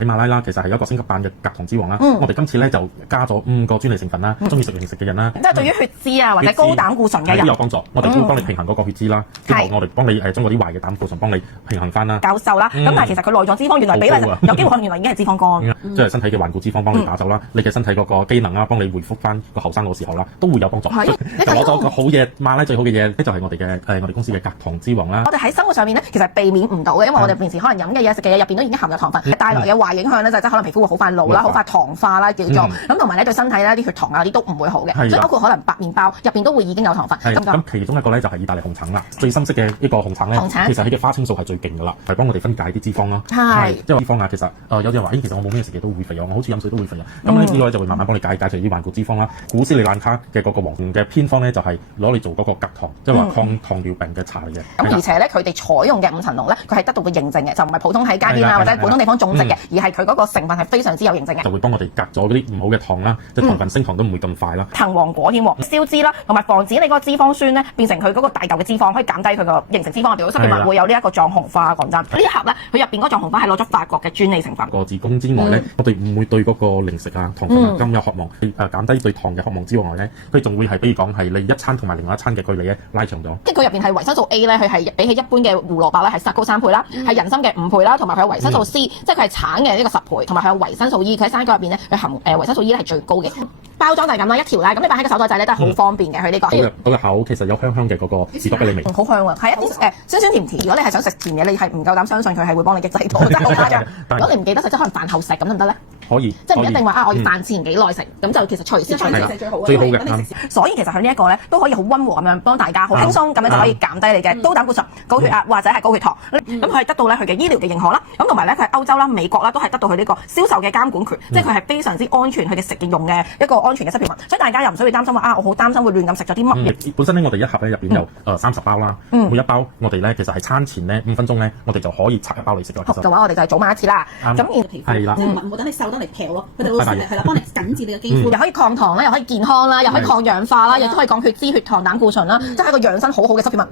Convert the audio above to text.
喜馬拉雅其實係一個升級版嘅隔糖之王啦。我哋今次咧就加咗5個專利成分啦，中意食零食嘅人啦，即係對於血脂啊或者高膽固醇嘅人都有幫助。我哋會幫你平衡嗰個血脂啦，之後我哋幫你將嗰啲壞嘅膽固醇幫你平衡翻啦，夠瘦啦。咁但係其實佢內臟脂肪原來比例有機會可能原來已經係脂肪肝，即係身體嘅頑固脂肪幫你打走啦，你嘅身體嗰個機能啦，幫你回復翻個後生嘅時候啦，都會有幫助。就攞咗個好嘢，馬拉最好嘅嘢，呢就係我哋公司嘅隔糖之王啦。我哋喺生活上面咧，其實避免唔到嘅，因為我哋平時可能飲嘅嘢、食嘅嘢入邊都已經含有糖分，帶來嘅壞影響咧就係可能皮膚會好快老啦、好快糖化啦叫做，咁同埋咧對身體咧啲血糖啊啲都唔會好嘅，所以包括可能白麵包入邊都會已經有糖分。咁其中一個咧就係意大利紅橙啦，最深色嘅一個紅橙咧，其實佢嘅花青素係最勁噶啦，係幫我哋分解啲脂肪咯。係，因為脂肪啊，其實有啲人話，其實我冇咩食嘢都會肥啊，我好似飲水都會肥啊。咁呢個咧就會慢慢幫你解除啲頑固脂肪啦。古斯里蘭卡嘅嗰個黃嘅偏方咧就係攞嚟做嗰個隔糖，即係話抗糖尿病嘅茶嚟嘅。咁而且咧佢哋採用嘅5層龍咧，佢係得到個認證嘅，就唔係普通喺街邊啊或者普通地方種植嘅，而係佢嗰個成分係非常之有認證嘅。就會幫我哋隔咗嗰啲唔好嘅糖啦，即係糖分升糖都唔會咁快啦。藤黃果添喎，消脂啦，同埋防止你嗰個脂肪酸咧變成佢嗰個大嚿嘅脂肪，可以減低佢個形成脂肪嘅表現，甚至會有呢一個藏紅花。講真，呢一盒咧佢入邊嗰藏紅花係攞咗法國嘅專利成分。個子宮之外咧，我哋唔會對嗰個零食啊、糖分啊咁有渴望，減低對糖嘅渴望之外咧，佢仲會係比如講係你一餐同埋另外一餐嘅距離咧拉長咗。即係佢入邊係維生素 A 咧，佢係比起一般嘅胡蘿蔔咧係高3倍啦，係人參嘅5倍啦，同埋佢有維生素 C，即係佢係橙嘅呢個10倍，同埋佢有維生素 E，佢喺生果入邊咧佢含維生素 E 咧係最高嘅。包裝就係咁啦，一條啦，咁你擺喺個手袋仔咧都係好方便嘅。佢呢個嗰個口其實有香香嘅嗰個士多啤梨味，好香喎，係一啲酸酸甜甜。如果你係想食甜嘢，你係唔夠膽相信佢係會幫你抑制到，真係好誇張。如果你唔記得食，即係可能飯後食咁得唔得咧？可以，即係唔一定話我要飯前幾耐食，咁就其實隨時隨地食最好嘅。最好嘅，所以其實佢呢一個咧都可以好溫和咁樣幫大家好輕鬆咁樣就可以減低你嘅高膽固醇、高血壓或者係高血糖。咁佢係得到咧佢嘅醫療嘅認可啦，咁同埋咧佢係歐洲啦、美國啦都係得到佢呢個銷售嘅監管權，即係佢係非常之安全，佢嘅食用嘅一個安全嘅 supplement。所以大家又唔需要擔心話我好擔心會亂咁食咗啲乜嘢。本身咧我哋一盒咧入邊有30包啦，每一包我哋咧其實係餐前咧5分鐘咧，我哋就可以拆一包嚟食嘅。嘅話我哋就係早晚一次啦。咁係啦，即係唔好等你瘦得嚟漂咯，佢哋會係啦幫你緊緻你嘅肌膚，又可以抗糖啦，又可以健康啦，又可以抗氧化啦，亦都可以降血脂、血糖、膽固醇啦，即係一個養生好好嘅 supplement。